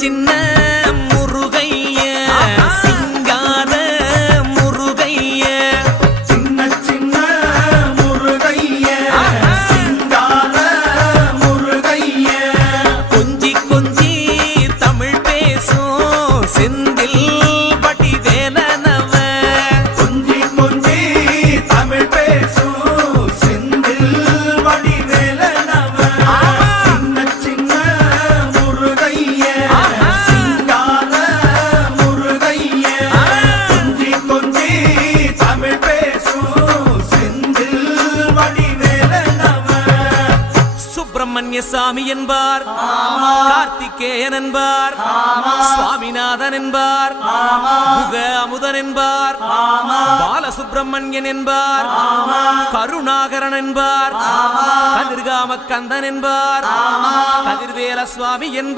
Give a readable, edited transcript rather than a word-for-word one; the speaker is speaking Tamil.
சின்ன முருகைய சிங்கார முருகைய சின்ன சின்ன முருகைய சிங்கார முருகைய கொஞ்சி கொஞ்சி தமிழ் பேசும் செந்தில் வடிவேலனவ கொஞ்சி கொஞ்சி தமிழ் பேசும் செந்தில் வடிவேலனவ சின்ன சின்ன முருகைய சிங்கார முருகைய கொஞ்சி கொஞ்சி தமிழ் பேசும் செந்தில் வடிவேலனவ சுப்பிரமணிய சாமி என்பார், கார்த்திகேயன் என்பார், சுவாமிநாதன் என்பார், முக அமுதன் என்பார், பாலசுப்பிரமணியன் என்பார், கருணாகரன் என்பார், கதிர்காம கந்தன் என்பார், கதிர்வேல சுவாமி என்பார்.